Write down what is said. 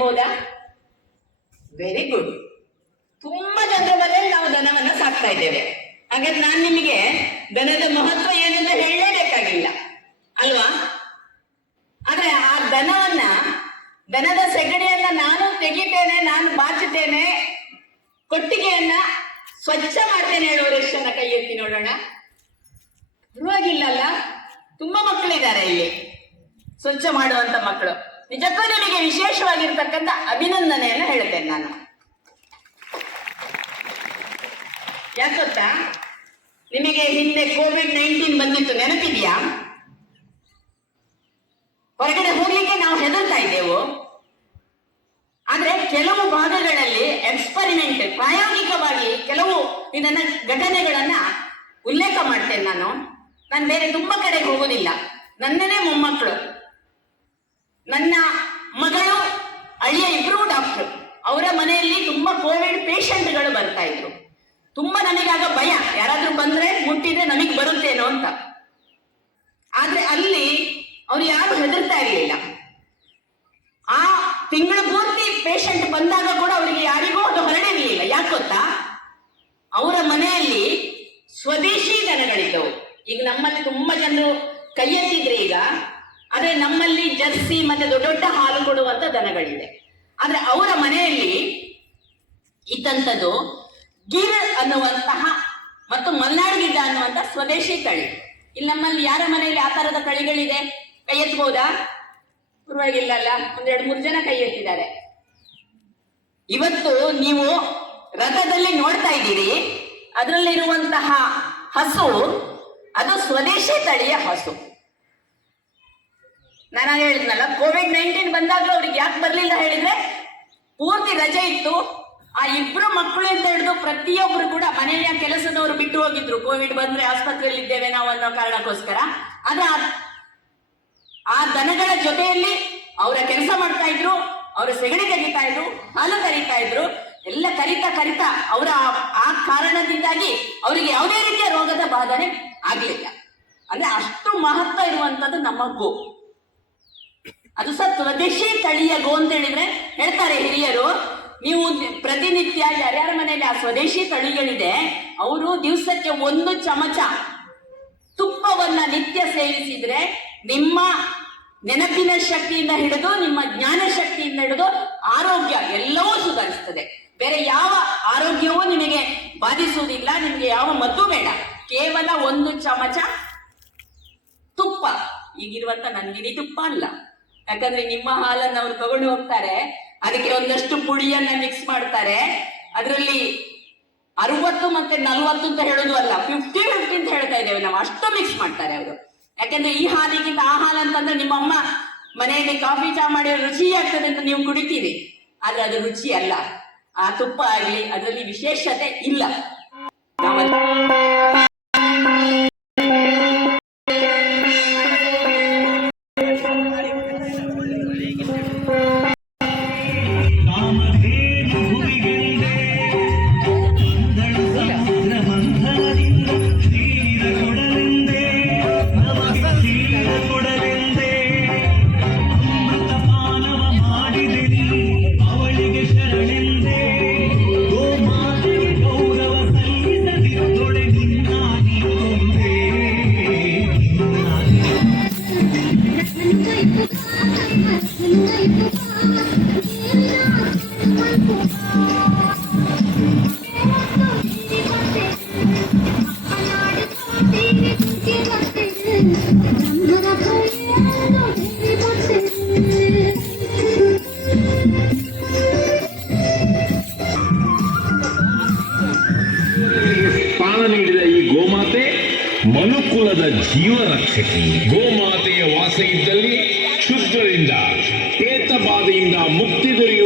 ಇರಬಹುದಾ? Very good. ತುಂಬಾ ಜನರ ಮನೆಯಲ್ಲಿ ನಾವು ದನವನ್ನ ಸಾಕ್ತಾ ಇದ್ದೇವೆ. ಹಾಗಾದ್ರೆ ನಾನು ನಿಮಗೆ ದನದ ಮಹತ್ವ ಏನಂತ ಹೇಳಲೇಬೇಕಾಗಿಲ್ಲ ಅಲ್ವಾ? ಆದ್ರೆ ಆ ದನದ ಸೆಗಣಿಯನ್ನ ನಾನು ತೆಗಿತೇನೆ, ನಾನು ಬಾಚುತ್ತೇನೆ, ಕೊಟ್ಟಿಗೆಯನ್ನ ಸ್ವಚ್ಛ ಮಾಡ್ತೇನೆ ಹೇಳೋರು ಎಷ್ಟು ಜನ ಕೈ ಎತ್ತಿ ನೋಡೋಣ. ಪರವಾಗಿಲ್ಲಲ್ಲ, ತುಂಬಾ ಮಕ್ಕಳಿದ್ದಾರೆ ಇಲ್ಲಿ ಸ್ವಚ್ಛ ಮಾಡುವಂತ ಮಕ್ಕಳು. ನಿಜಕ್ಕೂ ನಿಮಗೆ ವಿಶೇಷವಾಗಿರ್ತಕ್ಕಂಥ ಅಭಿನಂದನೆಯನ್ನು ಹೇಳ್ತೇನೆ ನಾನು. ಯಾಕೊತ್ತಾ, ನಿಮಗೆ ಹಿಂದೆ ಕೋವಿಡ್-19 ಬಂದಿತ್ತು, ನೆನಪಿದೆಯಾ? ಹೊರಗಡೆ ಹೋಗ್ಲಿಕ್ಕೆ ನಾವು ಹೆದರ್ತಾ ಇದ್ದೆವು. ಆದ್ರೆ ಕೆಲವು ಭಾಗಗಳಲ್ಲಿ ಎಕ್ಸ್ಪರಿಮೆಂಟ್, ಪ್ರಾಯೋಗಿಕವಾಗಿ ಕೆಲವು ಇದನ್ನ ಘಟನೆಗಳನ್ನ ಉಲ್ಲೇಖ ಮಾಡ್ತೇನೆ ನಾನು ಬೇರೆ ತುಂಬಾ ಕಡೆಗೆ ಹೋಗೋದಿಲ್ಲ. ನನ್ನನೇ ಮೊಮ್ಮಕ್ಕಳು, ನನ್ನ ಮಗಳು, ಅಳಿಯ ಇಬ್ರು ಡಾಕ್ಟರ್. ಅವರ ಮನೆಯಲ್ಲಿ ತುಂಬಾ ಕೋವಿಡ್ ಪೇಷಂಟ್ಗಳು ಬರ್ತಾ ಇದ್ರು. ತುಂಬಾ ನನಗಾಗ ಭಯ, ಯಾರಾದ್ರೂ ಬಂದ್ರೆ ಮುಟ್ಟಿದ್ರೆ ನಮಗ್ ಬರುತ್ತೇನೋ ಅಂತ. ಆದ್ರೆ ಅಲ್ಲಿ ಅವ್ರು ಯಾರು ಹೆದರ್ತಾ ಇರಲಿಲ್ಲ. ಆ ತಿಂಗಳು ಪೂರ್ತಿ ಪೇಷಂಟ್ ಬಂದಾಗ ಕೂಡ ಅವರಿಗೆ ಯಾರಿಗೂ ಅದು ಹೊರಡಿರ್ಲಿಲ್ಲ. ಯಾಕೆ ಗೊತ್ತಾ? ಅವರ ಮನೆಯಲ್ಲಿ ಸ್ವದೇಶಿ ದನಗಳಿದ್ದವು. ಈಗ ನಮ್ಮಲ್ಲಿ ತುಂಬಾ ಜನರು ಕೈ ಎತ್ತಿದ್ರೆ ಈಗ, ಆದ್ರೆ ನಮ್ಮಲ್ಲಿ ಜರ್ಸಿ ಮತ್ತೆ ದೊಡ್ಡ ದೊಡ್ಡ ಹಾಲು ಕೊಡುವಂತ ದನಗಳಿದೆ. ಆದ್ರೆ ಅವರ ಮನೆಯಲ್ಲಿ ಇದ್ದಂಥದ್ದು ಗಿರ್ ಅನ್ನುವಂತಹ ಮತ್ತು ಮಲ್ನಾಡ್ ಗಿಡ್ಡ ಅನ್ನುವಂತ ಸ್ವದೇಶಿ ತಳಿ. ಇಲ್ಲಿ ನಮ್ಮಲ್ಲಿ ಯಾರ ಮನೆಯಲ್ಲಿ ಆ ತರದ ತಳಿಗಳಿದೆ? ಕೈ ಎತ್ತಬಹುದಾ? ಪರವಾಗಿಲ್ಲಲ್ಲ, 2-3 ಜನ ಕೈ ಎತ್ತಿದ್ದಾರೆ. ಇವತ್ತು ನೀವು ರಥದಲ್ಲಿ ನೋಡ್ತಾ ಇದ್ದೀರಿ, ಅದರಲ್ಲಿರುವಂತಹ ಹಸು ಅದು ಸ್ವದೇಶಿ ತಳಿಯ ಹಸು. ನಾನು ಹೇಳಿದ್ನಲ್ಲ, ಕೋವಿಡ್-19 ಬಂದಾಗ್ಲೂ ಅವ್ರಿಗೆ ಯಾಕೆ ಬರ್ಲಿಲ್ಲ ಹೇಳಿದ್ರೆ, ಪೂರ್ತಿ ರಜೆ ಇತ್ತು. ಆ ಇಬ್ರು ಮಕ್ಕಳು ಅಂತ ಹಿಡಿದು ಪ್ರತಿಯೊಬ್ರು ಕೂಡ ಮನೆಯ ಕೆಲಸದವರು ಬಿಟ್ಟು ಹೋಗಿದ್ರು. ಕೋವಿಡ್ ಬಂದ್ರೆ ಆಸ್ಪತ್ರೆಯಲ್ಲಿ ಇದ್ದೇವೆ ನಾವು ಅನ್ನೋ ಕಾರಣಕ್ಕೋಸ್ಕರ. ಆದ್ರೆ ಆ ದನಗಳ ಜೊತೆಯಲ್ಲಿ ಅವರ ಕೆಲಸ ಮಾಡ್ತಾ ಇದ್ರು, ಅವರ ಸೆಗಣಿ ಕರೀತಾ ಇದ್ರು, ಹಾಲು ಕರೀತಾ ಇದ್ರು. ಎಲ್ಲ ಕರಿತಾ ಅವರ ಆ ಕಾರಣದಿಂದಾಗಿ ಅವರಿಗೆ ಯಾವುದೇ ರೀತಿಯ ರೋಗದ ಬಾಧನೆ ಆಗ್ಲಿಲ್ಲ. ಅಂದ್ರೆ ಅಷ್ಟು ಮಹತ್ವ ಇರುವಂತದ್ದು ನಮ್ಮ ಗೋ. ಅದು ಸಹ ಸ್ವದೇಶಿ ತಳಿಯ ಗೋ ಅಂತ ಹೇಳಿದ್ರೆ ಹೇಳ್ತಾರೆ ಹಿರಿಯರು, ನೀವು ಪ್ರತಿನಿತ್ಯ ಯಾರ್ಯಾರ ಮನೆಯಲ್ಲಿ ಆ ಸ್ವದೇಶಿ ತಳಿಗಳಿದೆ ಅವರು ದಿವಸಕ್ಕೆ 1 ಚಮಚ ತುಪ್ಪವನ್ನ ನಿತ್ಯ ಸೇವಿಸಿದ್ರೆ ನಿಮ್ಮ ನೆನಪಿನ ಶಕ್ತಿಯಿಂದ ಹಿಡಿದು ನಿಮ್ಮ ಜ್ಞಾನ ಶಕ್ತಿಯಿಂದ ಹಿಡಿದು ಆರೋಗ್ಯ ಎಲ್ಲವೂ ಸುಧಾರಿಸ್ತದೆ. ಬೇರೆ ಯಾವ ಆರೋಗ್ಯವೂ ನಿಮಗೆ ಬಾಧಿಸುವುದಿಲ್ಲ. ನಿಮಗೆ ಯಾವ ಮದ್ದು ಬೇಡ, ಕೇವಲ 1 ಚಮಚ ತುಪ್ಪ. ಈಗಿರುವಂತ ನಂದಿನಿ ತುಪ್ಪ ಅಲ್ಲ, ಯಾಕಂದ್ರೆ ನಿಮ್ಮ ಹಾಲನ್ನು ಅವರು ತಗೊಂಡು ಹೋಗ್ತಾರೆ, ಅದಕ್ಕೆ ಒಂದಷ್ಟು ಪುಡಿಯನ್ನ ಮಿಕ್ಸ್ ಮಾಡ್ತಾರೆ. ಅದರಲ್ಲಿ 60 ಮತ್ತೆ 40 ಅಂತ ಹೇಳೋದು ಅಲ್ಲ, 50-50 ಅಂತ ಹೇಳ್ತಾ ಇದ್ದೇವೆ ನಾವು. ಅಷ್ಟು ಮಿಕ್ಸ್ ಮಾಡ್ತಾರೆ ಅವರು. ಯಾಕಂದ್ರೆ ಈ ಹಾಲಿಗಿಂತ ಆ ಹಾಲು ಅಂತಂದ್ರೆ ನಿಮ್ಮಮ್ಮ ಮನೆಯಲ್ಲಿ ಕಾಫಿ ಚಾ ಮಾಡಿ ರುಚಿ ಆಗ್ತದೆ ಅಂತ ನೀವು ಕುಡಿತೀರಿ, ಆದ್ರೆ ಅದು ರುಚಿ ಅಲ್ಲ. ಆ ತುಪ್ಪ ಆಗ್ಲಿ ಅದರಲ್ಲಿ ವಿಶೇಷತೆ ಇಲ್ಲ. ಮನುಕುಲದ ಜೀವರಕ್ಷಕಿ. ಗೋಮಾತೆಯ ವಾಸ ಇದ್ದಲ್ಲಿ ಶುದ್ಧರಿಂದ, ಪ್ರೇತ ಬಾಧೆಯಿಂದ ಮುಕ್ತಿ ದೊರೆಯುವ